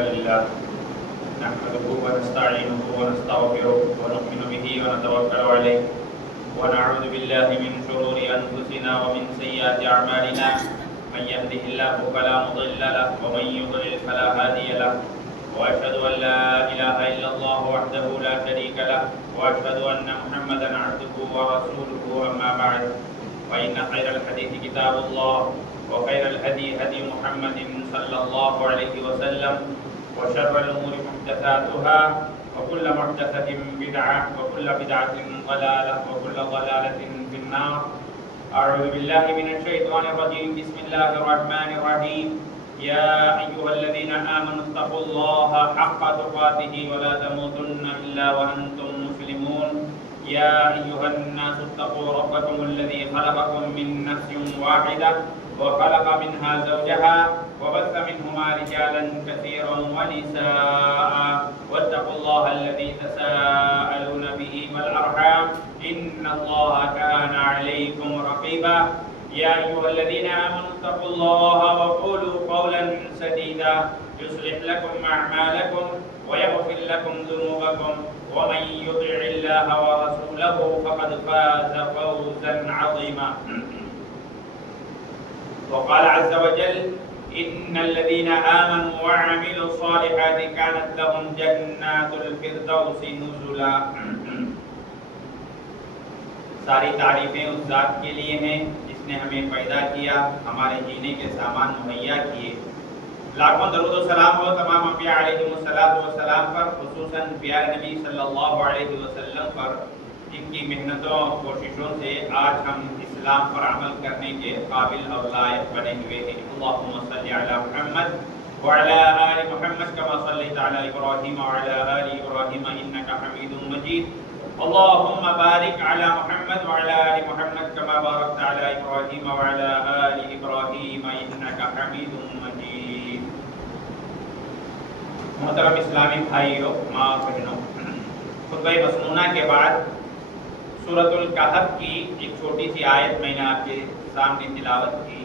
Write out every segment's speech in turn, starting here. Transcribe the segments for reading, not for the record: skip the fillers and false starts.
لله نحمده ونستعينه ونستغفره ونؤمن به ونتوكل عليه ونعوذ بالله من شرور أنفسنا ومن سيئات أعمالنا من يهده الله فلا مضل له ومن يضلل فلا هادي له وأشهد أن لا إله إلا الله وحده لا شريك له وأشهد أن محمدا عبده ورسوله أما بعد فإن خير الحديث كتاب الله وخير الهدي هدي محمد صلى الله عليه وسلم وشر الأمور محدثاتها وكل محدثة بدعة وكل بدعة ضلالة وكل ضلالة في النار. أعوذ بالله من الشيطان الرجيم. بسم الله الرحمن الرحيم. يا أيها الذين آمنوا اتقوا الله حق تقاته ولا تموتن إلا وأنتم مسلمون. يا أيها الناس اتقوا ربكم الذي خلقكم من نفس واحدة وخلق منها زوجها وبث منهما رجالا كثيرا ونساء واتقوا الله الذي تساءلون به والأرحام إن الله كان عليكم رقيبا. يا أيها الذين آمنوا اتقوا الله وقولوا قولا سديدا يصلح لكم أعمالكم ويغفر لكم ذنوبكم ومن يطع الله ورسوله فقد فاز فوزا عظيما. وقال عز وجل إن الذين آمنوا وعملوا الصالحات كانت لهم جنات الفردوس نزلا. ساری تعریفیں اس ذات کے لیے ہیں جس نے ہمیں پیدا کیا، ہمارے جینے کے سامان مہیا کیے. لاکھوں درود و سلام ہو تمام انبیاء علیہم السلام پر، خصوصاً پیارے نبی صلی اللہ علیہ وسلم پر. ان کی محنتوں اور کوششوں سے آج ہم اسلام پر عمل کرنے کے قابل اور لائق بنے ہوئے ہیں. اللہم صلی علی محمد وعلی آل محمد کما صلیت علی ابراہیم وعلی آل ابراہیم انک حمید مجید. اللہم بارک علی محمد وعلی آل محمد کما بارکت علی ابراہیم وعلی آل ابراہیم انک حمید مجید. محترم اسلامی بھائیوں، ماں بہنوں، خطبہ مسنونہ کے بعد سورۃ الکہف کی ایک چھوٹی سی آیت میں نے آپ کے سامنے تلاوت کی.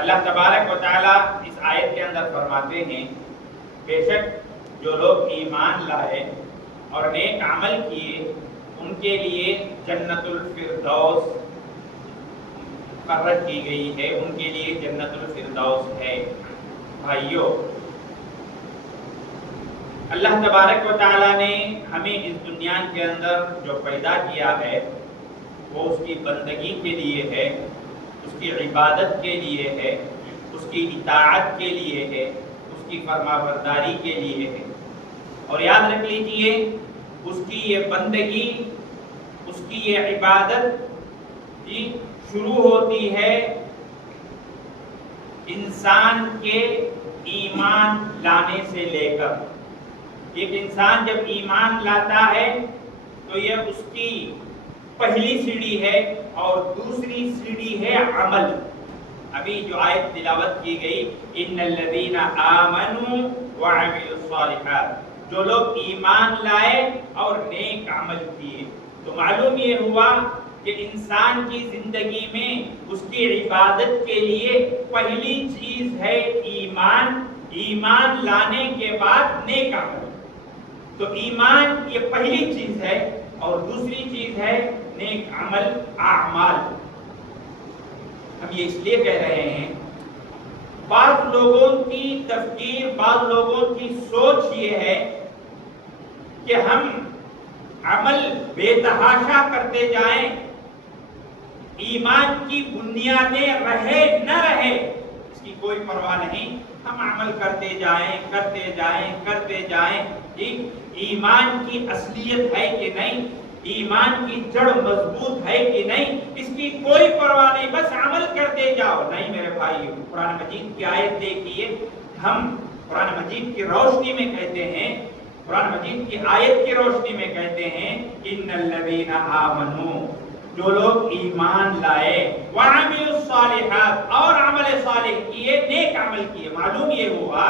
اللہ تبارک و تعالیٰ اس آیت کے اندر فرماتے ہیں بے شک جو لوگ ایمان لائے اور نیک عمل کیے ان کے لیے جنت الفردوس مقرر کی گئی ہے، ان کے لیے جنت الفردوس ہے. بھائیو، اللہ تبارک و تعالیٰ نے ہمیں اس دنیا کے اندر جو پیدا کیا ہے وہ اس کی بندگی کے لیے ہے، اس کی عبادت کے لیے ہے، اس کی اطاعت کے لیے ہے، اس کی فرما برداری کے لیے ہے. اور یاد رکھ لیجئے اس کی یہ بندگی، اس کی یہ عبادت شروع ہوتی ہے انسان کے ایمان لانے سے لے کر. ایک انسان جب ایمان لاتا ہے تو یہ اس کی پہلی سیڑھی ہے، اور دوسری سیڑھی ہے عمل. ابھی جو آیت تلاوت کی گئی ان الذین آمنوا وعملوا الصالحات، جو لوگ ایمان لائے اور نیک عمل کیے، تو معلوم یہ ہوا کہ انسان کی زندگی میں اس کی عبادت کے لیے پہلی چیز ہے ایمان. ایمان لانے کے بعد نیک عمل. تو ایمان یہ پہلی چیز ہے، اور دوسری چیز ہے نیک عمل، اعمال. ہم یہ اس لیے کہہ رہے ہیں بعض لوگوں کی تفکیر، بعض لوگوں کی سوچ یہ ہے کہ ہم عمل بے تحاشا کرتے جائیں، ایمان کی بنیادیں رہے نہ رہے اس کی کوئی پرواہ نہیں، ہم عمل کرتے جائیں کرتے جائیں کرتے جائیں. ایمان کی اصلیت ہے کہ نہیں، ایمان کی جڑ مضبوط ہے کہ نہیں، اس کی کوئی پرواہ نہیں، بس عمل کرتے جاؤ. نہیں میرے بھائی، قرآن مجید کی آیت دیکھیے. ہم قرآن مجید کی روشنی میں کہتے ہیں، قرآن مجید کی آیت کی روشنی میں کہتے ہیں ان الذین آمنوا، جو لوگ ایمان لائے، وعملوا الصالحات، اور عمل صالح کیے، نیک عمل کیے. معلوم یہ ہوا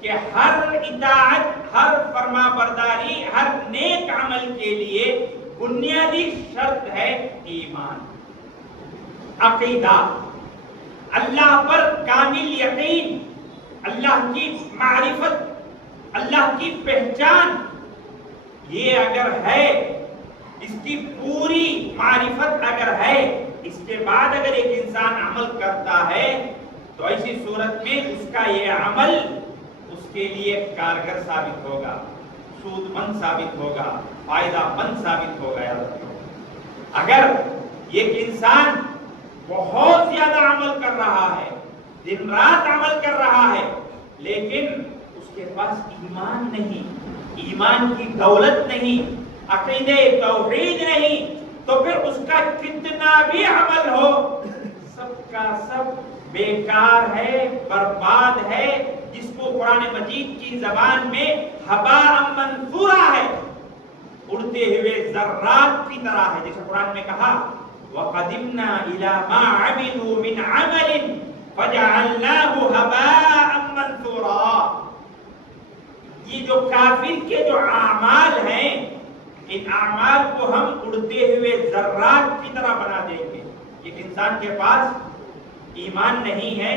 کہ ہر اطاعت، ہر فرما برداری، ہر نیک عمل کے لیے بنیادی شرط ہے ایمان، عقیدہ، اللہ پر کامل یقین. اللہ کی معرفت، اللہ کی پہچان، یہ اگر ہے، اس کی پوری معرفت اگر ہے، اس کے بعد اگر ایک انسان عمل کرتا ہے تو ایسی صورت میں اس کا یہ عمل اس کے لیے کارگر ثابت ہوگا، سود مند ثابت ہوگا، فائدہ مند ثابت ہوگا۔ اگر ایک انسان بہت زیادہ عمل کر رہا ہے، دن رات عمل کر رہا ہے، لیکن اس کے پاس ایمان نہیں، ایمان کی دولت نہیں، عقیدہ توحید نہیں، تو پھر اس کا کتنا بھی عمل ہو سب کا سب بیکار ہے، برباد ہے، جس کو قرآن مجید کی زبان میں ہباء منثورا ہے، اڑتے ہوئے ذرات کی طرح ہے۔ جیسے قرآن میں کہا وَقَدِمْنَا إِلَى مَا عَمِلُوا مِنْ عَمَلٍ فَجَعَلْنَاهُ هَبَاءً مَنثُورًا۔ یہ جو کافر کے جو اعمال ہیں، ان اعمال کو ہم اڑتے ہوئے ذرات کی طرح بنا دیں گے۔ ایک انسان کے پاس ایمان نہیں ہے،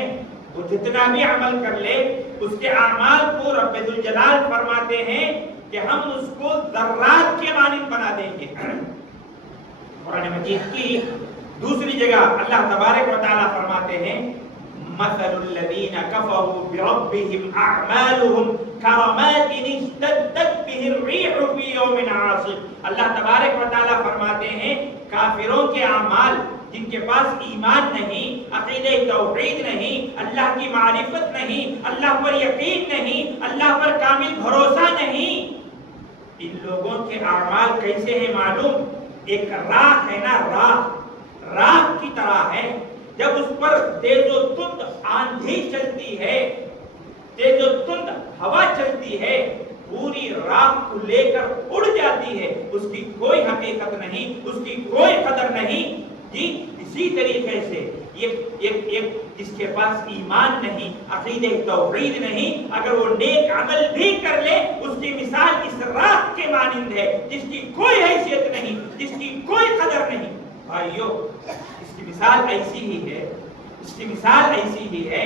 وہ جتنا بھی عمل کر لے، اس کے اعمال کو رب ذوالجلال فرماتے ہیں کہ ہم اس کو ذرات کے مانند بنا دیں گے۔ قرآن مجید کی دوسری جگہ اللہ تبارک و تعالیٰ فرماتے ہیں مثل الذين كفروا بربهم اعمالهم كرماد اشتدت به الريح في يوم عاصف۔ اللہ تبارک و تعالیٰ فرماتے ہیں کافروں کے اعمال، جن کے پاس ایمان نہیں، عقیدہ توحید نہیں، اللہ کی معرفت نہیں، اللہ پر یقین نہیں، اللہ پر کامل بھروسہ نہیں، ان لوگوں کے اعمال کیسے ہیں معلوم؟ ایک راہ ہے نا، راہ کی طرح ہے، جب اس پر تیز و تند آندھی چلتی ہے، تیز و تند ہوا چلتی ہے، پوری راہ کو لے کر اڑ جاتی ہے، اس کی کوئی حقیقت نہیں، اس کی کوئی قدر نہیں۔ جی اسی طریقے سے ایک جس کے پاس ایمان نہیں، عقیدہ توحید نہیں، اگر وہ نیک عمل بھی کر لے، اس کی مثال اس راہ کے مانند ہے، جس کی کوئی حیثیت نہیں، جس کی کوئی قدر نہیں۔ بھائیو، اس کی مثال ایسی ہی ہے، اس کی مثال ایسی ہی ہے،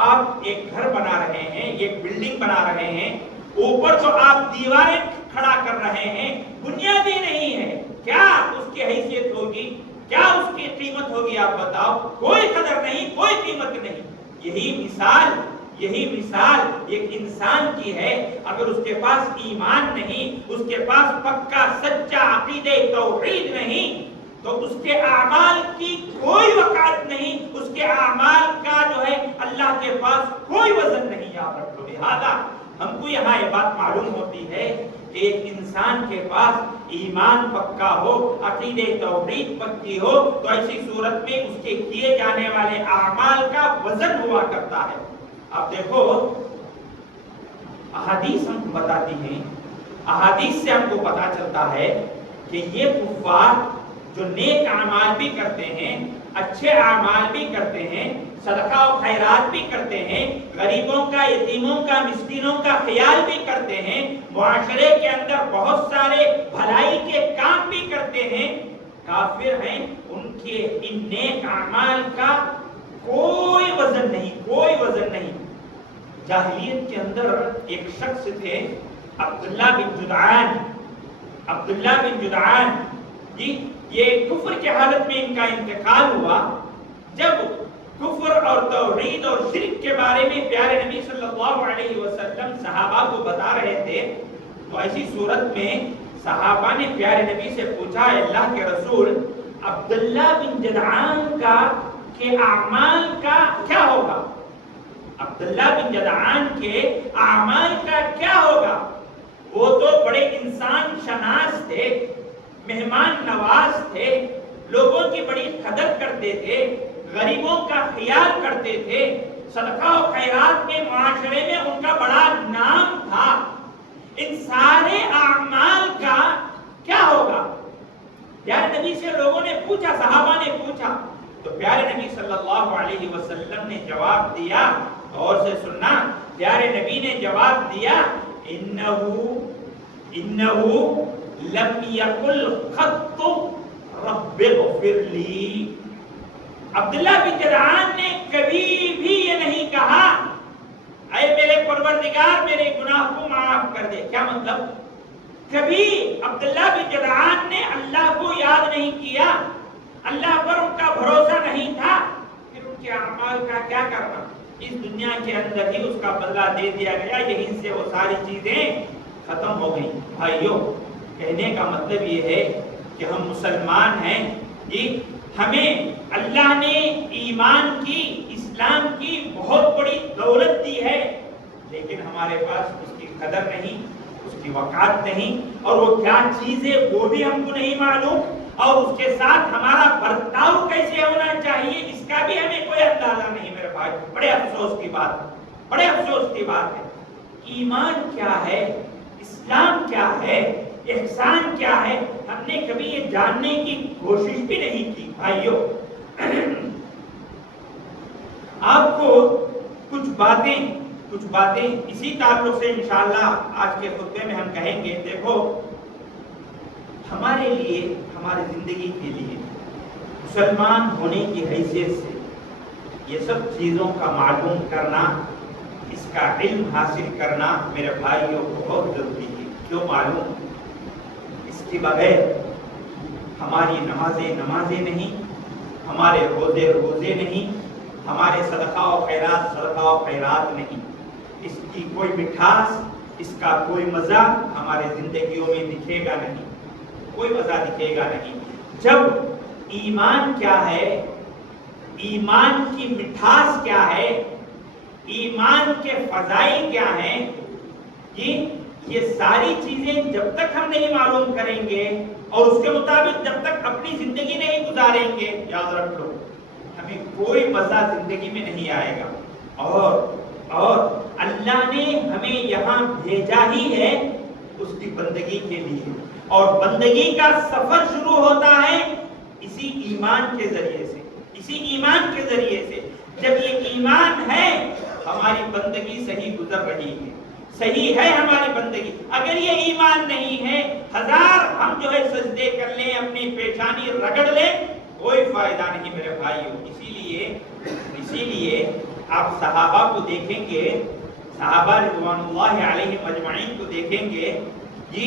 آپ ایک گھر بنا رہے ہیں، ایک بلڈنگ بنا رہے ہیں، اوپر تو آپ دیواریں کھڑا کر رہے ہیں، بنیادی نہیں ہے، کیا اس کی حیثیت ہوگی؟ کیا اس کی قیمت ہوگی؟ آپ بتاؤ، کوئی قدر نہیں، کوئی قیمت نہیں۔ یہی مثال ایک انسان کی ہے، اگر اس کے پاس ایمان نہیں، اس کے پاس پکا سچا عقیدہ توحید نہیں، تو اس کے اعمال کی کوئی وقعت نہیں، اس کے اعمال کا جو ہے اللہ کے پاس کوئی وزن نہیں۔ یاد رکھو، لہذا ہم کو یہاں یہ بات معلوم ہوتی ہے کہ ایک انسان کے پاس ایمان پکا ہو، عقیدہ توحید پکی ہو، تو ایسی صورت میں اس کے کیے جانے والے اعمال کا وزن ہوا کرتا ہے۔ اب دیکھو، احادیث ہم کو بتاتی ہیں، احادیث سے ہم کو پتا چلتا ہے کہ یہ کفار جو نیک اعمال بھی کرتے ہیں، اچھے اعمال بھی کرتے ہیں، صدقہ و خیرات بھی کرتے ہیں، غریبوں کا، یتیموں کا، مسکینوں کا خیال بھی کرتے ہیں، معاشرے کے اندر بہت سارے بھلائی کے کام بھی کرتے ہیں، کافر ہیں، ان کے ان نیک اعمال کا کوئی وزن نہیں، کوئی وزن نہیں۔ جاہلیت کے اندر ایک شخص تھے عبداللہ بن جدعان، جی یہ کفر کے حالت میں ان کا انتقال ہوا۔ جب کفر اور توحید اور شرک کے بارے میں پیارے نبی صلی اللہ علیہ وسلم صحابہ کو بتا رہے تھے، تو ایسی صورت میں صحابہ نے پیارے نبی سے پوچھا، اللہ کے رسول، عبداللہ بن جدعان کا کے اعمال کا کیا ہوگا؟ عبداللہ بن جدعان کے اعمال کا کیا ہوگا؟ وہ تو بڑے انسان شناس تھے، مہمان نواز تھے، لوگوں کی بڑی قدر کرتے تھے، غریبوں کا خیال کرتے تھے، صدقہ و خیرات کے معاشرے میں ان کا بڑا نام تھا، ان سارے اعمال کا کیا ہوگا؟ پیارے نبی سے لوگوں نے پوچھا، صحابہ نے پوچھا، تو پیارے نبی صلی اللہ علیہ وسلم نے جواب دیا، اور سے سننا، پیارے نبی نے جواب دیا، انہو لم یقل خط رب اغفر لی۔ عبداللہ بن جدعان نے کبھی بھی یہ نہیں کہا اے میرے پروردگار میرے گناہ کو معاف کر دے. کیا مطلب؟ کبھی عبداللہ بن جدعان نے اللہ کو یاد نہیں کیا، اللہ پر ان کا بھروسہ نہیں تھا، پھر ان کے اعمال کا کیا کرنا؟ اس دنیا کے اندر ہی اس کا بدلہ دے دیا گیا، یہیں سے وہ ساری چیزیں ختم ہو گئی. بھائیو، کہنے کا مطلب یہ ہے کہ ہم مسلمان ہیں جی، ہمیں اللہ نے ایمان کی، اسلام کی بہت بڑی دولت دی ہے، لیکن ہمارے پاس اس کی قدر نہیں، اس کی وقار نہیں، اور وہ کیا چیز ہے وہ بھی ہم کو نہیں معلوم، اور اس کے ساتھ ہمارا برتاؤ کیسے ہونا چاہیے اس کا بھی ہمیں کوئی اندازہ نہیں. میرے بھائی، بڑے افسوس کی بات ہے، بڑے افسوس کی بات ہے. ایمان کیا ہے، اسلام کیا ہے، احسان کیا ہے، ہم نے کبھی یہ جاننے کی کوشش بھی نہیں کی. بھائیو، آپ کو کچھ باتیں اسی تعلق سے انشاءاللہ آج کے خطبے میں ہم کہیں گے. دیکھو، ہمارے لیے، ہماری زندگی کے لیے، مسلمان ہونے کی حیثیت سے یہ سب چیزوں کا معلوم کرنا، اس کا علم حاصل کرنا میرے بھائیوں بہت ضروری ہے. کیوں معلوم؟ اس کے بغیر ہماری نمازیں نہیں، ہمارے روزے نہیں، ہمارے صدقہ و خیرات نہیں. اس کی کوئی مٹھاس، اس کا کوئی مزہ ہمارے زندگیوں میں دکھے گا نہیں، کوئی مزہ دکھے گا نہیں. جب ایمان کیا ہے، ایمان کی مٹھاس کیا ہے، ایمان کے فضائل کیا ہیں، یہ ساری چیزیں جب تک ہم نہیں معلوم کریں گے اور اس کے مطابق جب تک اپنی زندگی نہیں گزاریں گے، یاد رکھ لو، ہمیں کوئی مزہ زندگی میں نہیں آئے گا. اور اللہ نے ہمیں یہاں بھیجا ہی ہے اس کی بندگی کے لیے، اور بندگی کا سفر شروع ہوتا ہے اسی ایمان کے ذریعے سے، اسی ایمان کے ذریعے سے. جب یہ ایمان ہے، ہماری بندگی صحیح گزر رہی ہے، صحیح ہے ہماری بندگی. اگر یہ ایمان نہیں ہے، ہزار ہم جو ہے سجدے کر لیں، اپنی پیشانی رگڑ لیں، کوئی فائدہ نہیں میرے بھائیوں. اسی لیے آپ صحابہ کو دیکھیں گے، صحابہ رضوان اللہ علیہم اجمعین کو دیکھیں گے جی،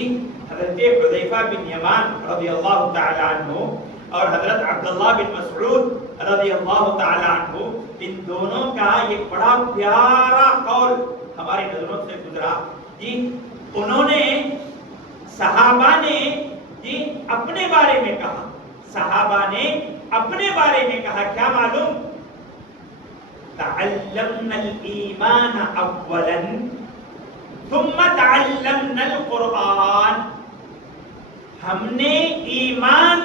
حضرت حذیفہ بن یمان رضی اللہ تعالی عنہ اور حضرت عبداللہ بن مسعود رضی اللہ تعالی عنہ، ان دونوں کا ایک بڑا پیارا قول ہماری نظروں سے گزرا جی. انہوں نے، صحابہ نے جی اپنے بارے میں کہا، صحابہ نے اپنے بارے میں کہا، کیا معلوم؟ تعلمنا الایمان اولا ثم تعلمنا القرآن. ہم نے ایمان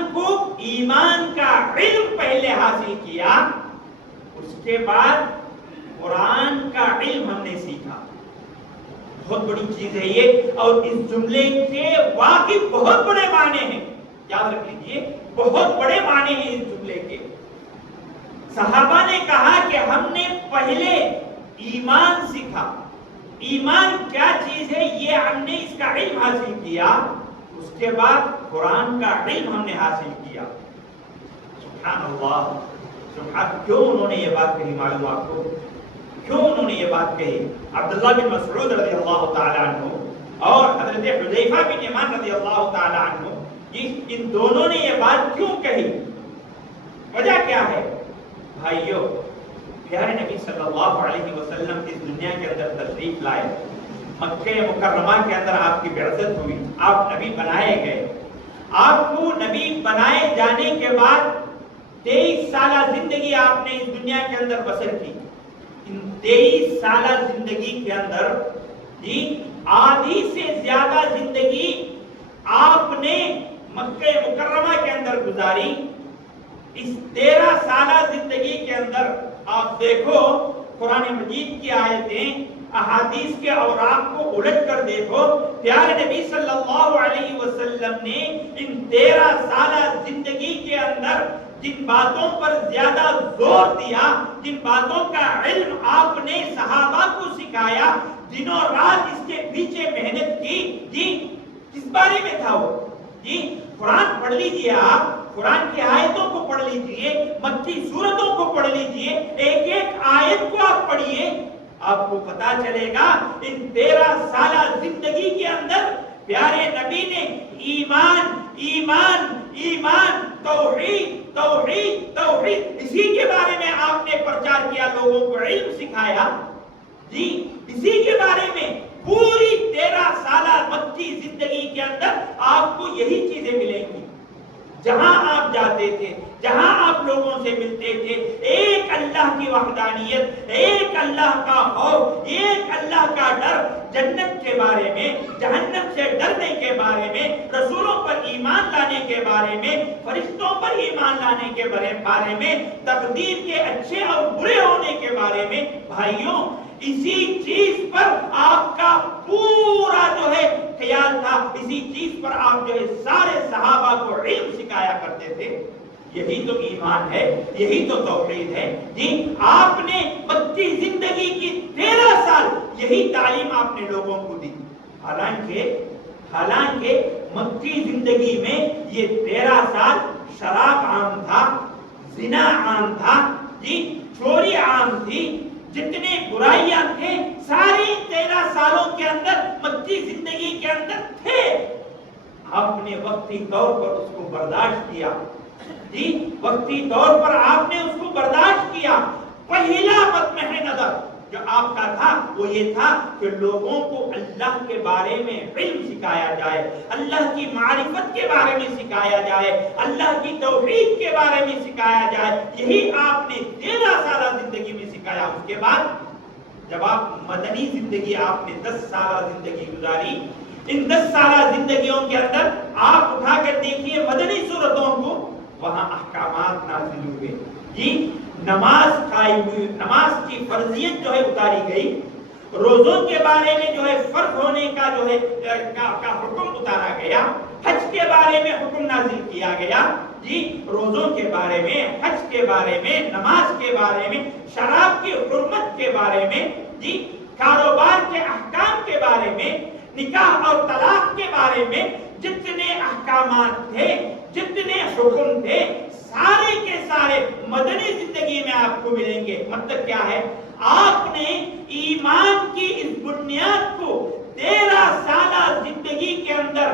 کا علم پہلے حاصل کیا، اس کے بعد قرآن کا علم ہم نے سیکھا. بہت بڑی چیز ہے یہ، اور اس جملے کے واقعی بہت بڑے معنی ہیں، یاد رکھ لیجئے، بہت بڑے معنی ہیں اس جملے کے. صحابہ نے کہا کہ ہم نے پہلے ایمان سیکھا، ایمان کیا چیز ہے یہ ہم نے اس کا علم حاصل کیا، اس کے بعد قرآن کا علم ہم نے حاصل کیا. سبحان اللہ، سبحان. کیوں انہوں نے یہ بات کہی معلوم آپ کو؟ کیوں انہوں نے یہ بات کہی؟ عبداللہ بن مسعود رضی اللہ تعالی عنہ اور حضرت حذیفہ بن یمان رضی اللہ تعالی عنہ، ان دونوں نے یہ بات کیوں کہی؟ وجہ کیا ہے؟ بھائیو، پیارے نبی صلی اللہ علیہ وسلم اس دنیا کے اندر تشریف لائے، مکہ مکرمہ کے اندر آپ کی بعثت ہوئی، آپ نبی بنائے گئے. آپ کو نبی بنائے جانے کے بعد 23 سالہ زندگی آپ نے اس دنیا کے اندر بسر کی. ان 23 سالہ زندگی کے اندر آدھی سے زیادہ زندگی آپ نے مکہ مکرمہ کے اندر گزاری. اس 13 سالہ زندگی کے اندر آپ دیکھو، قرآن مجید کی آیتیں، احادیث کے اوراق کو الٹ کر دیکھو، پیارے نبی صلی اللہ علیہ وسلم نے ان 13 سالہ زندگی کے اندر جن باتوں پر زیادہ زور دیا، جن باتوں کا علم آپ نے صحابہ کو سکھایا، دنوں رات اس کے پیچھے محنت کی، کس بارے میں تھا وہ؟ قرآن پڑھ لیجئے، آپ قرآن کی آیتوں کو پڑھ لیجئے، مکی سورتوں کو پڑھ لیجئے، ایک ایک آیت کو آپ پڑھیے، آپ کو پتا چلے گا ان 13 سالہ زندگی کے اندر پیارے نبی نے ایمان ایمان ایمان توحید توحید توحید اسی کے بارے میں آپ نے پرچار کیا، لوگوں کو علم سکھایا، جی اسی کے بارے میں پوری 13 سالہ مکی زندگی کے اندر آپ کو یہی چیزیں ملیں گی۔ جہاں آپ جاتے تھے، جہاں آپ لوگوں سے ملتے تھے، ایک اللہ کی وحدانیت، ایک اللہ کا خوف، ایک اللہ کا ڈر، جنت کے بارے میں، جہنم سے ڈرنے کے بارے میں، رسولوں پر ایمان لانے کے بارے میں، فرشتوں پر ایمان لانے کے بارے میں، تقدیر کے اچھے اور برے ہونے کے بارے میں۔ بھائیوں، اسی چیز پر آپ کا پورا جو ہے خیال تھا، اسی چیز پر آپ جو ہے سارے صحابہ کو علم سکھایا کرتے تھے۔ یہی تو ایمان ہے، یہی تو توحید ہے۔ جی آپ نے مکی زندگی کی 13 سال یہی تعلیم آپ نے لوگوں کو دی۔ حالانکہ مکی زندگی میں یہ 13 سال شراب عام تھا، زنا عام تھا، جی چوری عام تھی، جتنے برائیاں تھے ساری 13 سالوں کے اندر مکی زندگی کے اندر تھے۔ آپ نے وقتی طور پر اس کو برداشت کیا، جی وقتی طور پر آپ نے اس کو برداشت کیا۔ پہلا مطمح نظر جو آپ کا تھا وہ یہ تھا کہ لوگوں کو اللہ کے بارے میں علم سکھایا جائے، اللہ کی معرفت کے بارے میں سکھایا جائے، اللہ کی توحید کے بارے میں سکھایا جائے۔ یہی آپ نے 13 سالہ زندگی میں سکھایا۔ اس کے بعد جب آپ مدنی زندگی، آپ نے 10 سالہ زندگی گزاری، ان 10 سالہ زندگیوں کے اندر آپ اٹھا کر دیکھیے مدنی صورتوں کو، وہاں احکامات نازل ہوئے، جی نماز قائم ہوئی، نماز کی فرضیت جو ہے اتاری گئی، روزوں کے بارے میں جو ہے فرض ہونے کا جو ہے کا حکم اتارا گیا، حج کے بارے میں حکم نازل کیا گیا، جی روزوں کے بارے میں، حج کے بارے میں، نماز کے بارے میں، شراب کی حرمت کے بارے میں، جی کاروبار کے احکام کے بارے میں، نکاح اور طلاق کے بارے میں، جتنے احکامات تھے، جتنے حکم تھے، سارے کے سارے مدنی زندگی میں آپ کو ملیں گے۔ مطلب کیا ہے؟ آپ نے ایمان کی اس بنیاد کو 13 سالہ زندگی کے اندر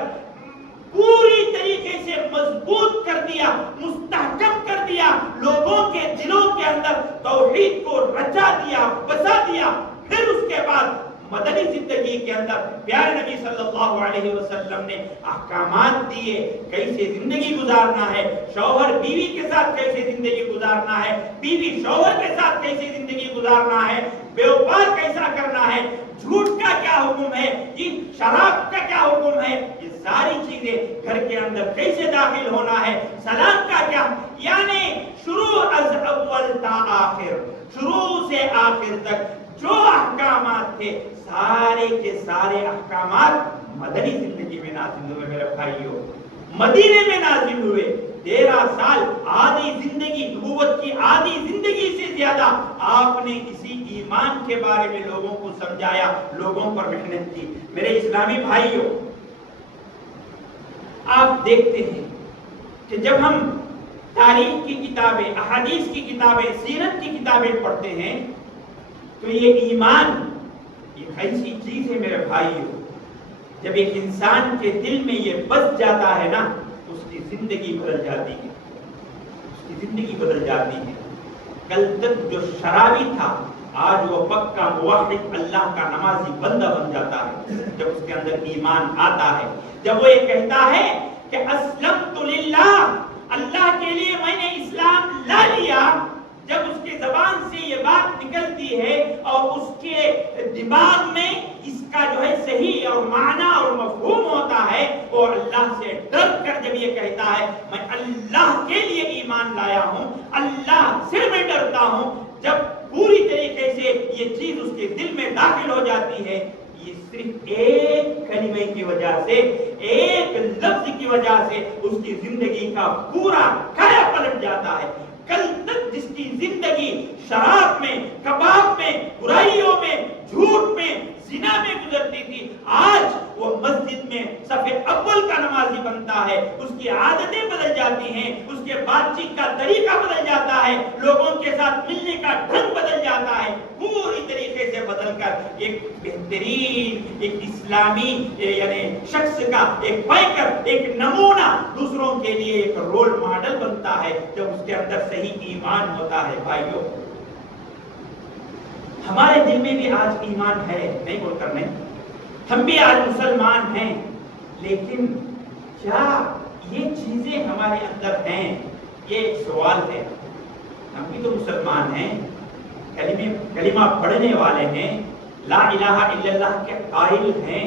پوری طریقے سے مضبوط کر دیا، مستحکم کر دیا، لوگوں کے دلوں کے اندر توحید کو رچا دیا، بسا دیا۔ پھر اس کے بعد مدنی زندگی کے اندر پیارے نبی صلی اللہ علیہ وسلم نے احکامات دیے، کیسے زندگی گزارنا ہے، شوہر بیوی کے ساتھ کیسے زندگی گزارنا ہے، بیوی شوہر کے ساتھ کیسے زندگی گزارنا ہے، بیوپار کیسا کرنا ہے، جھوٹ کا کیا حکم ہے، جی شراب کا کیا حکم ہے، یہ ساری چیزیں گھر کے اندر کیسے داخل ہونا ہے، سلام کا کیا، یعنی شروع از اول تا آخر، شروع سے آخر تک جو احکامات تھے سارے کے سارے احکامات مدنی زندگی میں نازل ہوئے۔ میرے بھائیوں، مدینے میں نازل ہوئے۔ 13 سال آدھی زندگی، نبوت کی آدھی زندگی سے زیادہ آپ نے اسی ایمان کے بارے میں لوگوں کو سمجھایا، لوگوں پر محنت کی۔ میرے اسلامی بھائیوں، آپ دیکھتے ہیں کہ جب ہم تاریخ کی کتابیں، احادیث کی کتابیں، سیرت کی کتابیں پڑھتے ہیں تو یہ ایمان ایک ایسی چیز ہے میرے بھائیوں، جب ایک انسان کے دل میں یہ بس جاتا ہے نا، اس کی زندگی بدل جاتی ہے، اس کی زندگی بدل جاتی ہے۔ کل تک جو شرابی تھا آج وہ پکا موحد، اللہ کا نمازی بندہ بن جاتا ہے جب اس کے اندر ایمان آتا ہے، جب وہ یہ کہتا ہے کہ اسلمت للہ، اللہ کے لیے میں نے اسلام لا لیا۔ جب اس کے زبان سے یہ بات نکلتی ہے اور اس کے دماغ میں اس کا جو ہے صحیح اور معنی اور مفہوم ہوتا ہے، اور اللہ سے ڈر کر جب یہ کہتا ہے میں اللہ کے لیے ایمان لایا ہوں، اللہ سے میں ڈرتا ہوں، جب پوری طریقے سے یہ چیز اس کے دل میں داخل ہو جاتی ہے، یہ صرف ایک کلمے کی وجہ سے، ایک لفظ کی وجہ سے اس کی زندگی کا پورا کایا پلٹ جاتا ہے۔ کل تک جس کی زندگی شراب میں، کباب میں، برائیوں میں، جھوٹ میں، زنا میں گزرتی تھی، آج وہ مسجد میں صف اول کا نمازی بنتا ہے، اس کی عادتیں بدل جاتی ہیں، اس کے بات چیت کا طریقہ بدل جاتا ہے، لوگوں کے ساتھ ملنے کا ڈھنگ بدل جاتا ہے، پوری طریقے سے بدل کر ایک بہترین ایک اسلامی یعنی شخص کا ایک پیکر ایک نمونہ دوسروں کے لیے ایک رول ماڈل بنتا ہے جب اس کے اندر صحیح ایمان ہوتا ہے۔ بھائیوں، ہمارے دل میں بھی آج ایمان ہے، نہیں بول کر نہیں، ہم بھی آج مسلمان ہیں، لیکن کیا یہ چیزیں ہمارے اندر ہیں؟ یہ ایک سوال ہے۔ ہم بھی تو مسلمان ہیں، کلمہ پڑھنے والے ہیں، لا الہ الا اللہ کے قائل ہیں،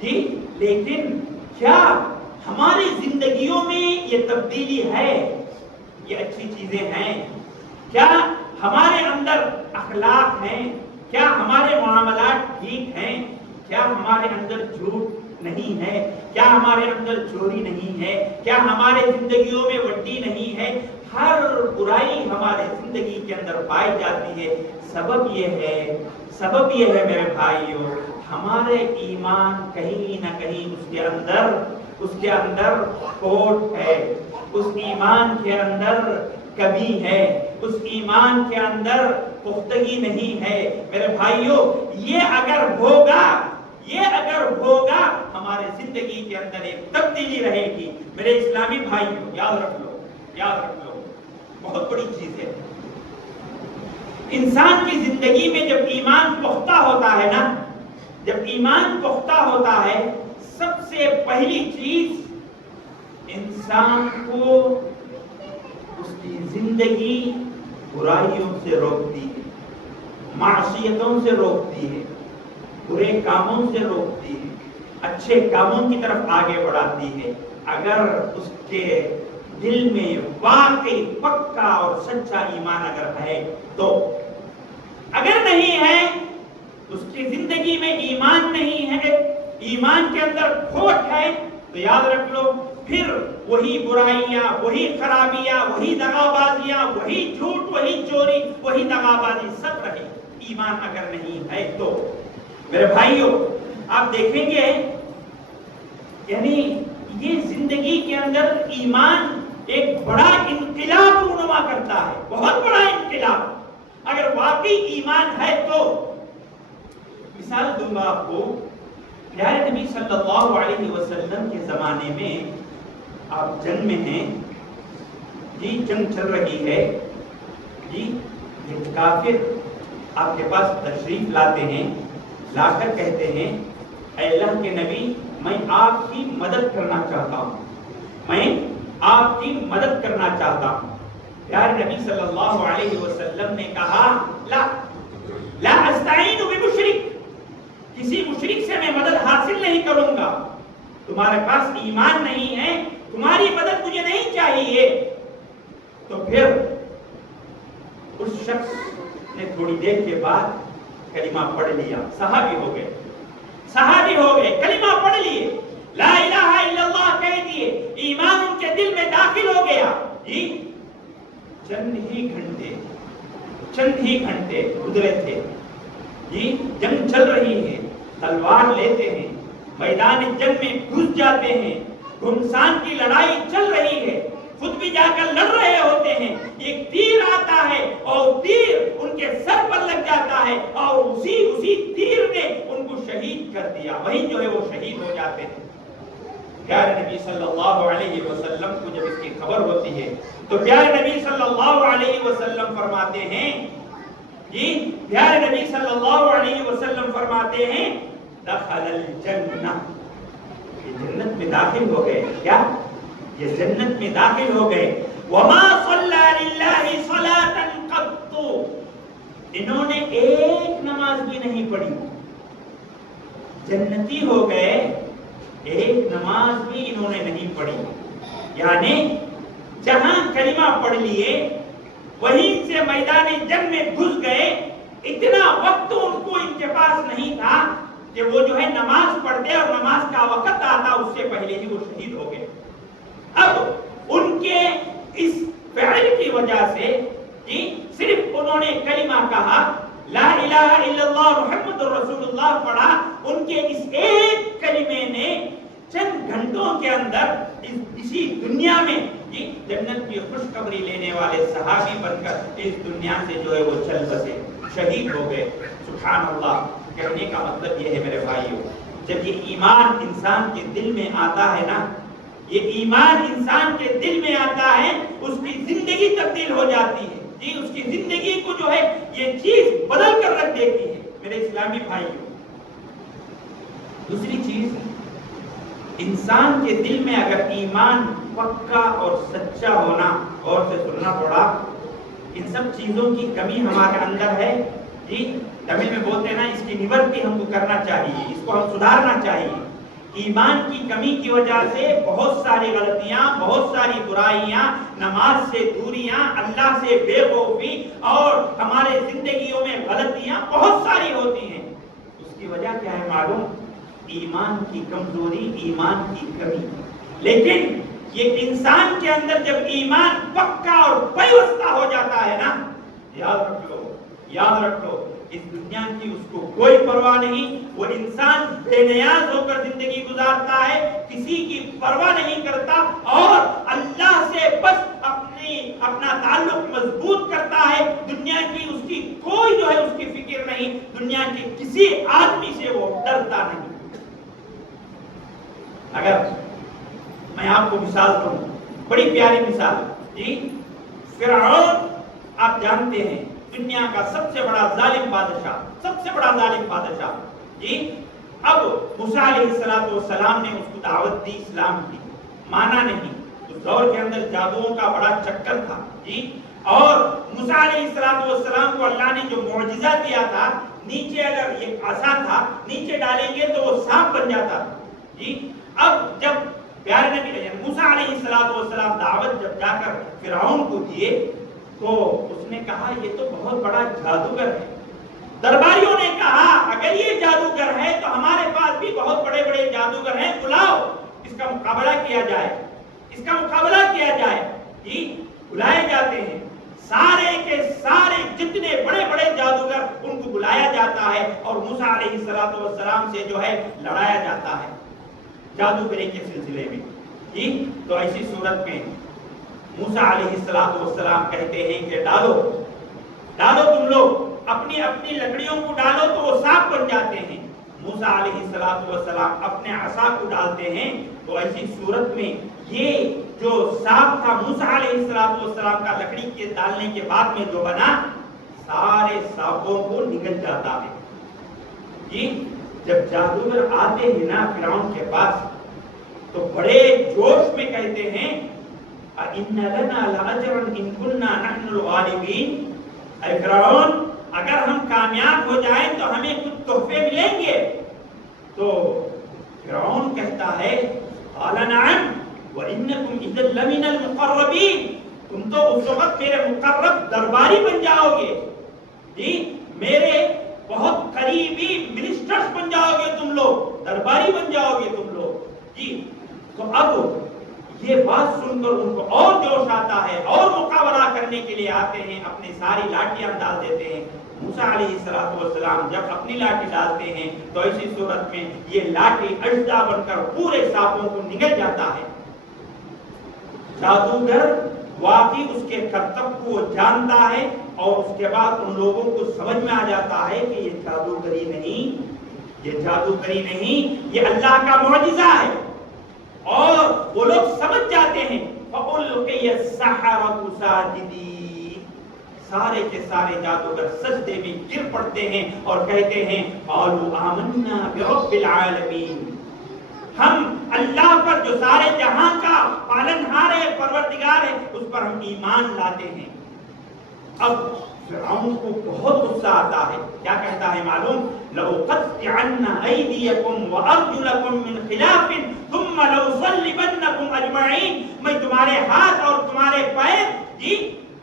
جی، لیکن کیا ہماری زندگیوں میں یہ تبدیلی ہے؟ یہ اچھی چیزیں ہیں؟ کیا ہمارے اندر اخلاق ہیں؟ کیا ہمارے معاملات ٹھیک ہیں؟ کیا ہمارے اندر جھوٹ نہیں ہے؟ کیا ہمارے اندر چوری نہیں ہے؟ کیا ہمارے زندگیوں میں وڈی نہیں ہے؟ ہر برائی ہمارے زندگی کے اندر پائی جاتی ہے۔ سبب یہ ہے میرے بھائیوں، ہمارے ایمان کہیں نہ کہیں اس کے اندر کھوٹ ہے، اس ایمان کے اندر کمی ہے، اس ایمان کے اندر پختگی نہیں ہے۔ میرے بھائیوں، یہ اگر ہوگا ہمارے زندگی کے اندر ایک تبدیلی رہے گی۔ میرے اسلامی بھائیوں، یاد رکھ لو، بہت بڑی چیز ہے۔ انسان کی زندگی میں جب ایمان پختہ ہوتا ہے نا، جب ایمان پختہ ہوتا ہے، سب سے پہلی چیز انسان کو اس کی زندگی برائیوں سے روکتی ہے، معصیتوں سے روکتی ہے، برے کاموں سے روکتی ہے، اچھے کاموں کی طرف آگے بڑھاتی ہے۔ اگر اس کے دل میں واقعی پکا اور سچا ایمان اگر ہے تو، اگر نہیں ہے، اس کی زندگی میں ایمان نہیں ہے، ایمان کے اندر کھوٹ ہے، تو یاد رکھ لو پھر وہی برائیاں، وہی خرابیاں، وہی دغابازیاں، وہی جھوٹ، وہی چوری، وہی دغابازی سب رہے، ایمان اگر نہیں ہے تو۔ میرے بھائیوں، آپ دیکھیں گے یعنی یہ زندگی کے اندر ایمان ایک بڑا انقلاب رونما کرتا ہے، بہت بڑا انقلاب۔ اگر واقعی ایمان ہے تو، مثال دوں گا آپ کو، پیارے نبی صلی اللہ علیہ وسلم کے زمانے میں آپ جنگ میں ہیں، جی، جنگ چل رہی ہے، جی، یہ کافر آپ کے پاس تشریف لاتے ہیں، لا کر کہتے ہیں، اے اللہ کے نبی، میں آپ کی مدد کرنا چاہتا ہوں، میں آپ کی مدد کرنا چاہتا ہوں۔ پیارے نبی صلی اللہ علیہ وسلم نے کہا، لا استعین بمشرک، کسی مشرک سے میں مدد حاصل نہیں کروں گا، تمہارے پاس ایمان نہیں ہے، تمہاری مدد مجھے نہیں چاہیے۔ تو پھر اس شخص نے تھوڑی دیر کے بعد کلمہ پڑھ لیا، صحابی ہو گئے، کلمہ پڑھ لیے، لا الہ الا اللہ کہہ دیے، ایمان ان کے دل میں داخل ہو گیا، جی، چند ہی گھنٹے گزرے تھے، جی، جنگ چل رہی ہے، تلوار لیتے ہیں، میدان جنگ میں گھس جاتے ہیں، گھمسان کی لڑائی چل رہی ہے، خود بھی جا کر لڑ رہے ہوتے ہیں، ایک تیر آتا ہے اور تیر ان کے سر پر لگ جاتا ہے اور اسی تیر نے ان کو شہید کر دیا، وہی جو ہے وہ شہید ہو جاتے ہیں۔ پیارے نبی صلی اللہ علیہ وسلم کو جب اس کی خبر ہوتی ہے تو پیارے نبی صلی اللہ علیہ وسلم فرماتے ہیں، جی، پیارے نبی صلی اللہ علیہ وسلم فرماتے ہیں، دخل الجنہ، یہ جنت میں داخل ہو گئے، کیا؟ یہ جنت میں داخل ہو گئے۔ وما صلی للہ صلاة قط، انہوں نے ایک نماز بھی نہیں پڑھی، جنتی ہو گئے، ایک نماز بھی انہوں نے نہیں پڑھی، یعنی جہاں کلمہ پڑھ لیے وہیں سے میدان جنگ میں گھس گئے، اتنا وقت ان کے پاس نہیں تھا کہ وہ جو ہے نماز پڑھتے اور نماز کا وقت آتا اس سے پہلے ہی وہ شہید ہو گئے۔ اب ان کے اس فعل کی وجہ سے، جی، صرف انہوں نے کلمہ کہا، لا الہ الا اللہ محمد رسول اللہ پڑھا، ان کے اس ایک کلمے نے چند گھنٹوں کے اندر اسی دنیا میں جنت کی خوشخبری لینے والے صحابی بن کر اس دنیا سے جو ہے وہ چل بسے، شہید ہو گئے۔ سبحان اللہ۔ کہنے کا مطلب یہ ہے میرے بھائیوں، جب یہ ایمان انسان کے دل میں آتا ہے نا، یہ ایمان انسان کے دل میں آتا ہے، اس کی زندگی تبدیل ہو جاتی ہے۔ اس کی زندگی کو جو ہے یہ چیز بدل کر رکھ دیتی ہے میرے اسلامی بھائیوں۔ دوسری چیز، انسان کے دل میں اگر ایمان پکا اور سچا ہونا، اور سے سننا پڑا، ان سب چیزوں کی کمی ہمارے اندر ہے، تمل میں بولتے ہیں نا، اس کی نورتی ہم کو کرنا چاہیے، اس کو ہم سدھارنا چاہیے۔ ایمان کی کمی کی وجہ سے بہت ساری غلطیاں، بہت ساری برائیاں، نماز سے دوریاں، اللہ سے بے خوفی، اور ہمارے زندگیوں میں غلطیاں بہت ساری ہوتی ہیں۔ اس کی وجہ کیا ہے معلوم؟ ایمان کی کمزوری، ایمان کی کمی۔ لیکن یہ انسان کے اندر جب ایمان پکا اور پیوستہ ہو جاتا ہے نا، یاد رکھ لو، اس دنیا کی اس کو کوئی پرواہ نہیں، وہ انسان بے نیاز ہو کر زندگی گزارتا ہے، کسی کی پرواہ نہیں کرتا، اور اللہ سے بس اپنا تعلق مضبوط کرتا ہے۔ دنیا کی اس کی کوئی جو ہے اس کی فکر نہیں، دنیا کے کسی آدمی سے وہ ڈرتا نہیں۔ اگر میں آپ کو مثال دوں، بڑی پیاری مثال، فرعون آپ جانتے ہیں دنیا کا سب سے بڑا ظالم بادشاہ، سب سے بڑا ظالم بادشاہ۔ اب موسیٰ علیہ السلام نے اس کو دعوت دی اسلام کی، مانا نہیں۔ اس دور کے اندر جادوؤں کا بڑا چکر تھا، اور موسیٰ علیہ السلام کو اللہ نے جو معجزہ دیا تھا، نیچے اگر یہ عصا تھا، نیچے ڈالیں گے تو وہ سانپ بن جاتا تھا۔ اب جب پیارے نبی موسیٰ علیہ السلام دعوت جب جا کر فرعون کو دیے، تو اس نے کہا یہ تو بہت بڑا جادوگر ہے۔ درباریوں نے کہا اگر یہ جادوگر ہے تو ہمارے پاس بھی بہت بڑے بڑے جادوگر ہیں، بلاؤ، اس کا مقابلہ کیا جائے، اس کا مقابلہ کیا جائے۔ بلائے جاتے ہیں سارے کے سارے جتنے بڑے بڑے جادوگر، ان کو بلایا جاتا ہے اور موسیٰ علیہ السلام سے جو ہے لڑایا جاتا ہے جادوگری کے سلسلے میں۔ تو ایسی صورت میں موسیٰ علیہ السلام کہتے ہیں کہ ڈالو تم لوگ اپنی اپنی لکڑیوں کو ڈالو تو وہ سانپ بن جاتے ہیں۔ موسیٰ علیہ السلام اپنے عصا کو ڈالتے ہیں، تو ایسی صورت میں یہ جو سانپ تھا موسیٰ علیہ السلام کا لکڑی کے ڈالنے کے بعد میں جو بنا، سارے سانپوں کو نگل جاتا ہے۔ جب جادوگر آتے ہیں نا فرعون کے پاس، تو بڑے جوش میں کہتے ہیں اِنَّ لَنَا لَأَجْرًا إِن كُنَّا نَحْنُ الْغَالِبِينَ، اے فرعون اگر ہم کامیاب ہو جائیں تو ہمیں کچھ تحفے ملیں گے۔ تو فرعون کہتا ہے قَالَ نَعَمْ وَإِنَّكُمْ إِذًا لَمِنَ الْمُقَرَّبِينَ، تم تو اس وقت میرے مقرب درباری بن جاؤ گے، میرے بہت قریبی منسٹرز بن جاؤ گے تم لوگ، درباری بن جاؤ گے تم لوگ۔ تو اب یہ بات سن کر ان کو اور جوش آتا ہے، اور مقابلہ کرنے کے لیے آتے ہیں، اپنی ساری لاٹیاں ڈال دیتے ہیں۔ موسیٰ علیہ السلام جب اپنی لاٹھی ڈالتے ہیں تو ایسی صورت میں یہ لاٹھی اجزا بن کر پورے سانپوں کو نگل جاتا ہے۔ جادوگر واقعی اس کے کرتب کو وہ جانتا ہے، اور اس کے بعد ان لوگوں کو سمجھ میں آ جاتا ہے کہ یہ جادوگری نہیں، یہ جادوگری نہیں، یہ اللہ کا معجزہ ہے، اور وہ لوگ سمجھ جاتے ہیں۔ فَأُلْقِيَ السَّحَرَةُ سَاجِدِينَ، سارے کے سارے جادوگر سجدے میں گر پڑتے ہیں اور کہتے ہیں قَالُوا آمَنَّا بِرَبِّ الْعَالَمِينَ، ہم اللہ پر جو سارے جہاں کا پالنہار ہے، پروردگار ہے، اس پر ہم ایمان لاتے ہیں۔ اب فرعون کو بہت غصہ آتا ہے، کیا کہتا ہے معلوم؟ لَأُقَطِّعَنَّ أَيْدِيَكُمْ وَأَرْجُلَكُمْ مِنْ خِلَافٍ ثُمَّ لَأُصَلِّبَنَّكُمْ أَجْمَعِينَ، میں تمہارے ہاتھ اور تمہارے پیر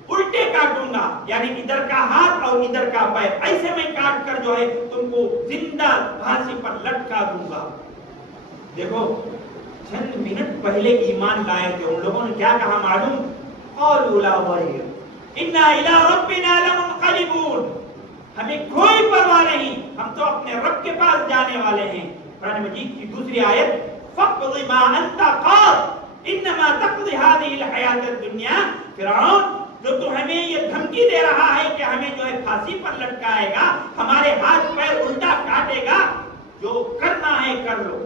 الٹے کاٹوں گا، یعنی ادھر کا ہاتھ اور ادھر کا پیر ایسے میں کاٹ کر جو ہے تم کو زندہ پھانسی پر لٹکا دوں گا۔ دیکھو چند منٹ پہلے ایمان لائے تھے، ان لوگوں نے کیا کہا معلوم؟ قَالُوا لَا ضَيْرَ اِنَّا إِلَىٰ رَبِّنَا لَمُنْقَلِبُونَ، ہمیں کوئی پرواہ نہیں، ہم تو اپنے رب کے پاس جانے والے ہیں۔ قرآن مجید کی دوسری آیت فقض ما انت قاض انما تقضي هذه الحیات الدنیا. فرعون جو تو ہمیں یہ دھمکی دے رہا ہے کہ ہمیں جو ہے پھانسی پر لٹکائے گا, ہمارے ہاتھ پیر الٹا کاٹے گا, جو کرنا ہے کر لو,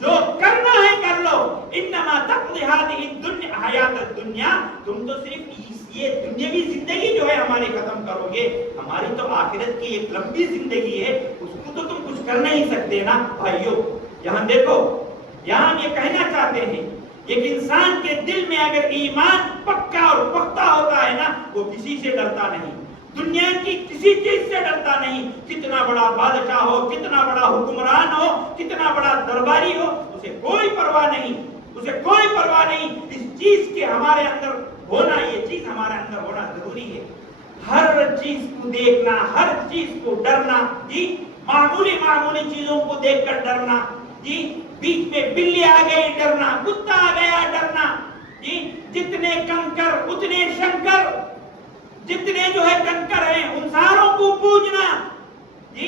جو کرنا ہے کر لو. انما تقضی هذه الدنیا حیات الدنیا, تم تو صرف یہ دنیاوی زندگی جو ہے ہماری ختم کرو گے, ہماری تو آخرت کی ایک لمبی زندگی ہے, اس کو تو تم کچھ کر نہیں سکتے نا. بھائیو یہاں دیکھو, یہاں یہ کہنا چاہتے ہیں ایک انسان کے دل میں اگر ایمان پکا اور پختہ ہوتا ہے نا, وہ کسی سے ڈرتا نہیں, دنیا کی کسی چیز سے ڈرتا نہیں. کتنا بڑا بادشاہ ہو, کتنا بڑا حکمران ہو, کتنا بڑا درباری ہو, اسے کوئی پرواہ نہیں, اسے کوئی پرواہ نہیں. اس چیز کے ہمارے اندر ہونا, یہ چیز ہمارے اندر ہونا ضروری ہے. ہر چیز کو دیکھنا, ہر چیز کو ڈرنا, جی معمولی معمولی چیزوں کو دیکھ کر ڈرنا, جی بیچ میں بلی آ گئی ڈرنا, کتا آ گیا ڈرنا, جی جتنے کنکر اتنے شنکر, جتنے جو ہے کنکر ہیں ان ساروں کو پوجنا, جی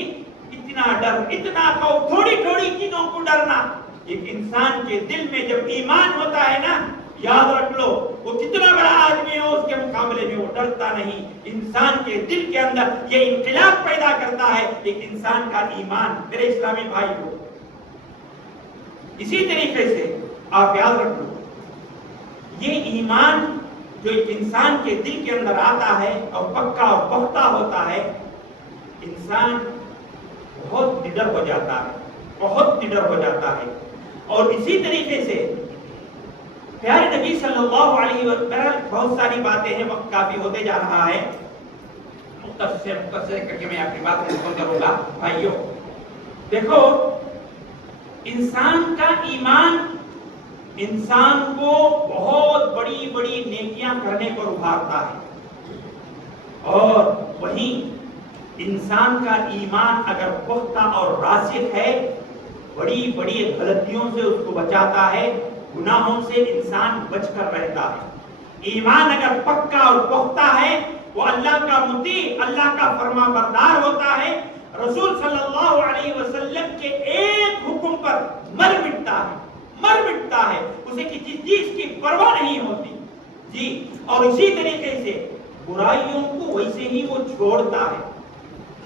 اتنا ڈر, اتنا خوف, تھوڑی تھوڑی چیزوں کو ڈرنا. ایک انسان کے دل میں جب ایمان ہوتا ہے نا, یاد رکھ لو, وہ کتنا بڑا آدمی ہو اس کے مقابلے میں وہ ڈرتا نہیں. انسان کے دل کے اندر یہ انقلاب پیدا کرتا ہے ایک انسان کا ایمان. میرے اسلامی بھائی کو اسی طریقے سے آپ یاد رکھ لو, یہ ایمان جو ایک انسان کے دل کے اندر آتا ہے اور پکا اور پختہ ہوتا ہے, انسان بہت نڈر ہو جاتا ہے, بہت نڈر ہو جاتا ہے. اور اسی طریقے سے پیارے نبی صلی اللہ علیہ وسلم, بہت ساری باتیں ہیں, وقت کافی ہوتے جا رہا ہے, مختصر کر کے میں اپنی بات مکمل کروں گا. بھائیو دیکھو, انسان کا ایمان انسان کو بہت بڑی بڑی نیکیاں کرنے پر ابھارتا ہے, اور وہیں انسان کا ایمان اگر پختہ اور راسخ ہے, بڑی بڑی غلطیوں سے اس کو بچاتا ہے, گناہوں سے انسان بچ کر رہتا ہے. ایمان اگر پکا اور پختہ ہے, وہ اللہ کا مطیع, اللہ کا فرما بردار ہوتا ہے, رسول صلی اللہ علیہ وسلم کے ایک حکم پر مر مٹتا ہے, مر مٹتا ہے, اسے کسی چیز کی پرواہ نہیں ہوتی, جی. اور اسی طریقے سے برائیوں کو ویسے ہی وہ چھوڑتا ہے.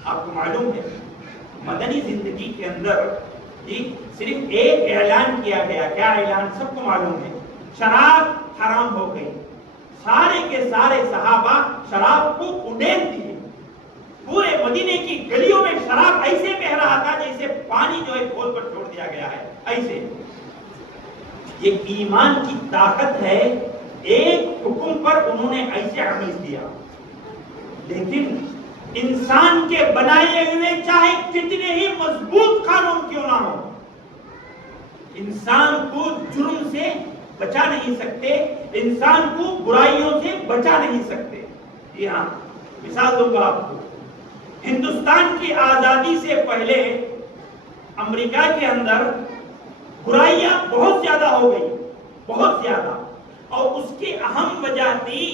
آپ کو معلوم ہے مدنی زندگی کے اندر جی صرف ایک اعلان کیا گیا, کیا اعلان سب کو معلوم ہے, شراب حرام ہو گئی. سارے کے سارے صحابہ شراب کو اڈیل دیے, پورے مدینے کی گلیوں میں شراب ایسے بہ رہا تھا جیسے پانی جو ہے کھول پر چھوڑ دیا گیا ہے, ایسے. یہ ایمان کی طاقت ہے, ایک حکم پر انہوں نے ایسے عمل کیا. لیکن انسان کے بنائے ہوئے چاہے کتنے ہی مضبوط قانون کیوں نہ ہو, انسان کو جرم سے بچا نہیں سکتے, انسان کو برائیوں سے بچا نہیں سکتے. جی ہاں, مثال دوں گا آپ کو. ہندوستان کی آزادی سے پہلے امریکہ کے اندر برائیاں بہت زیادہ ہو گئی, بہت زیادہ, اور اس کی اہم وجہ تھی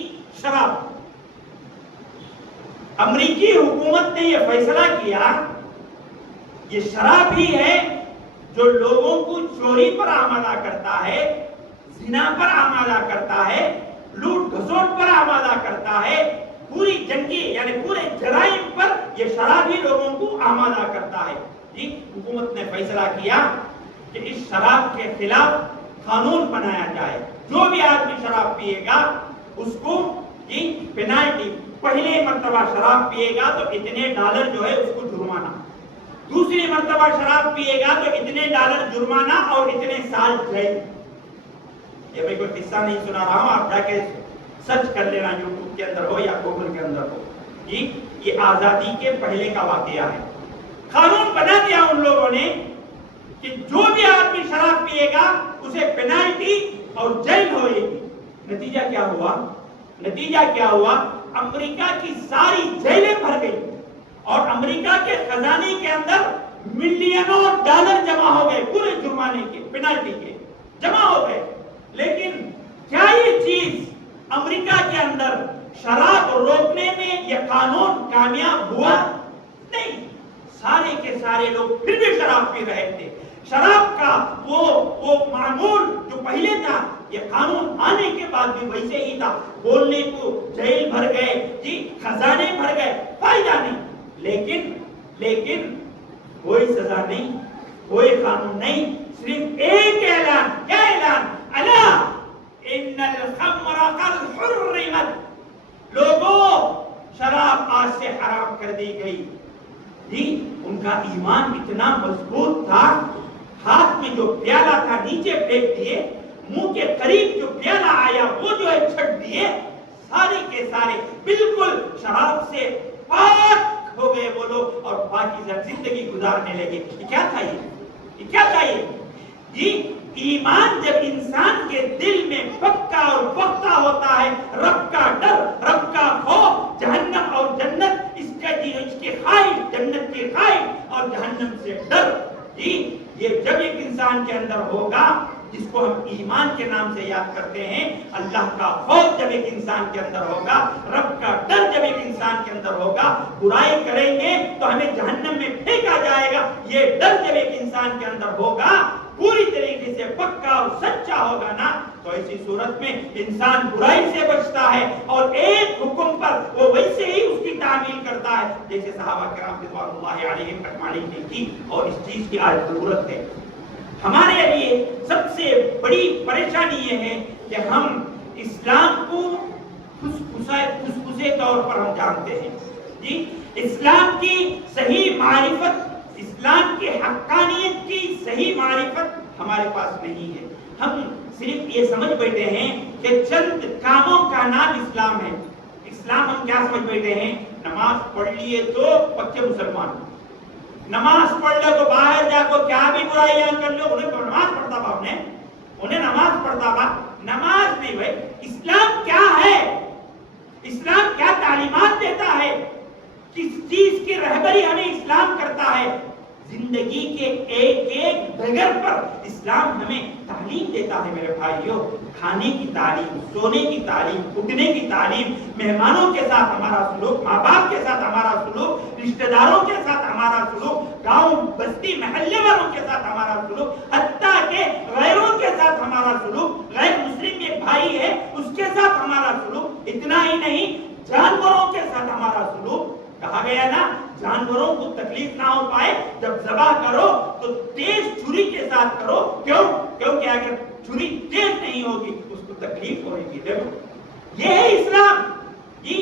شراب. امریکی حکومت نے یہ فیصلہ کیا, یہ شراب ہی ہے جو لوگوں کو چوری پر آمادہ کرتا ہے, زنا پر آمادہ کرتا ہے, لوٹ گھسوٹ پر آمادہ کرتا ہے, پوری جنگی یعنی پورے جرائم پر یہ شراب ہی لوگوں کو آمادہ کرتا ہے. جی حکومت نے فیصلہ کیا کہ اس شراب کے خلاف قانون بنایا جائے, جو بھی آدمی شراب پیے گا اس کو جی پینالٹی, پہلے مرتبہ شراب پیے گا تو اتنے ڈالر جو ہے اس کو جرمانہ, دوسری مرتبہ شراب پیے گا تو اتنے ڈالر جرمانہ اور اتنے سال جیل. یہ میں کوئی قصہ نہیں سنا رہا ہوں, آپ جا کے سرچ کر لینا یوٹیوب کے اندر ہو یا گوگل کے اندر ہو. جی یہ آزادی کے پہلے کا واقعہ ہے. قانون بنا دیا ان لوگوں نے کہ جو بھی آدمی شراب پیے گا اسے پینالٹی اور جیل ہوئے گی. نتیجہ کیا ہوا, نتیجہ کیا ہوا, امریکہ کی ساری جیلیں بھر گئی اور امریکہ کے خزانے کے اندر ملینوں ڈالر جمع ہو گئے, پورے جرمانے کے, پینالٹی کے جمع ہو گئے. لیکن کیا یہ چیز امریکہ کے اندر شراب روکنے میں یہ قانون کامیاب ہوا؟ نہیں. سارے کے سارے لوگ پھر بھی شراب پی رہے تھے, شراب کا وہ معمول جو پہلے تھا یہ قانون آنے کے بعد بھی ویسے ہی تھا. بولنے کو جیل بھر گئے جی, خزانے بھر گئے, فائدہ نہیں. لیکن کوئی سزا نہیں, کوئی قانون نہیں, صرف ایک اعلان. کیا اعلان؟ الا ان الخمر قد حرمت. لوگوں, شراب آج سے حرام کر دی گئی. جی ان کا ایمان اتنا مضبوط تھا, ہاتھ میں جو پیالہ تھا نیچے پھینک دیے, منہ کے قریب جو پیالہ آیا وہ جو ہے چھٹ دیے, سارے کے سارے بالکل شراب سے پاک ہو گئے وہ لوگ اور پاکیزہ زندگی گزارنے لگے. یہ کیا تھا؟ یہ کیا تھا؟ جی ایمان جب انسان کے دل میں پکا اور پختہ ہوتا ہے, رب کا ڈر, رب کا خوف, جہنم اور جنت, اس کے خواہش, جنت کی خواہش اور جہنم سے ڈر, جی یہ جب ایک انسان کے اندر ہوگا, جس کو ہم ایمان کے نام سے یاد کرتے ہیں, اللہ کا خوف جب ایک انسان کے اندر ہوگا, رب کا ڈر جب ایک انسان کے اندر ہوگا, برائی کریں گے تو ہمیں جہنم میں پھینکا جائے گا, یہ ڈر جب ایک انسان کے اندر ہوگا, پوری طریقے سے پکا اور سچا ہوگا نا, تو ایسی صورت میں انسان برائی سے بچتا ہے اور ایک حکم پر وہ ویسے ہی اس کی تعمیل کرتا ہے جیسے صحابہ کرام رضوان اللہ علیہم اجمعین نے کی. اور اس چیز کی آج ضرورت ہے. ہمارے لیے سب سے بڑی پریشانی یہ ہے کہ ہم اسلام کو خصوصی طور پر ہم جانتے ہیں. جی اسلام کی صحیح معرفت, اسلام کی حقانیت کی صحیح معرفت ہمارے پاس نہیں ہے. ہم صرف یہ سمجھ بیٹھے ہیں کہ چند کاموں کا نام اسلام ہے. اسلام ہم کیا سمجھ بیٹھے ہیں؟ نماز پڑھ لیے تو پکے مسلمان, نماز پڑھ لے تو باہر جا کو کیا بھی برائیاں کر لو, انہیں تو نماز پڑھتا با, انہیں نماز پڑھتا با. نماز نہیں بھائی. اسلام کیا ہے؟ اسلام کیا تعلیمات دیتا ہے؟ کس چیز کی رہبری ہمیں اسلام کرتا ہے؟ زندگی کے ایک ایک ڈگر پر اسلام ہمیں تعلیم دیتا ہے میرے بھائیوں. کھانے کی تعلیم, سونے کی تعلیم, اٹھنے کی تعلیم, مہمانوں کے ساتھ ہمارا سلوک, ماں باپ کے ساتھ ہمارا سلوک, رشتہ داروں کے ساتھ ہمارا سلوک, گاؤں بستی محلے والوں کے ساتھ ہمارا سلوک, حتیٰ کہ غیروں کے ساتھ ہمارا سلوک, غیر مسلم ایک بھائی ہے اس کے ساتھ ہمارا سلوک. اتنا ہی نہیں, جانوروں کے ساتھ ہمارا سلوک. کہا گیا نا جانوروں کو تکلیف نہ ہو پائے, جب ذبح کرو تو تیز چھری کے ساتھ کرو. کیونکہ اگر چھری تیز نہیں ہوگی اس کو تکلیف ہوئے گی. دیکھو یہ ہے اسلام. جی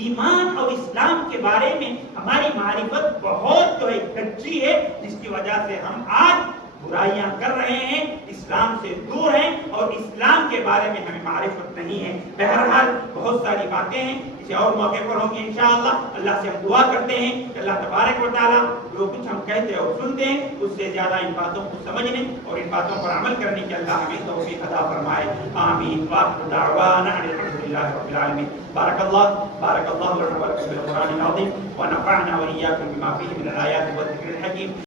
ایمان اور اسلام کے بارے میں ہماری معرفت بہت جو ہے کچی ہے, جس کی وجہ سے ہم آج برائیاں کر رہے ہیں, اسلام سے دور ہیں اور اسلام کے بارے میں ہمیں معرفت نہیں ہے. بہرحال بہت ساری باتیں ہیں, کسی اور موقع پر ہوں گی انشاءاللہ. اللہ سے ہم دعا کرتے ہیں کہ اللہ تبارک و تعالیٰ جو کچھ ہم کہتے اور سنتے ہیں اس سے زیادہ ان باتوں کو سمجھنے اور ان باتوں پر عمل کرنے کی اللہ ہمیں توفیق عطا فرمائے. آمین. وآخر دعوانا الحمدللہ رب العالمین. بارک اللہ لنا ولکم بالقرآن العظیم ونفعنا وإياكم بما فيه من الآيات والذكر الحكيم.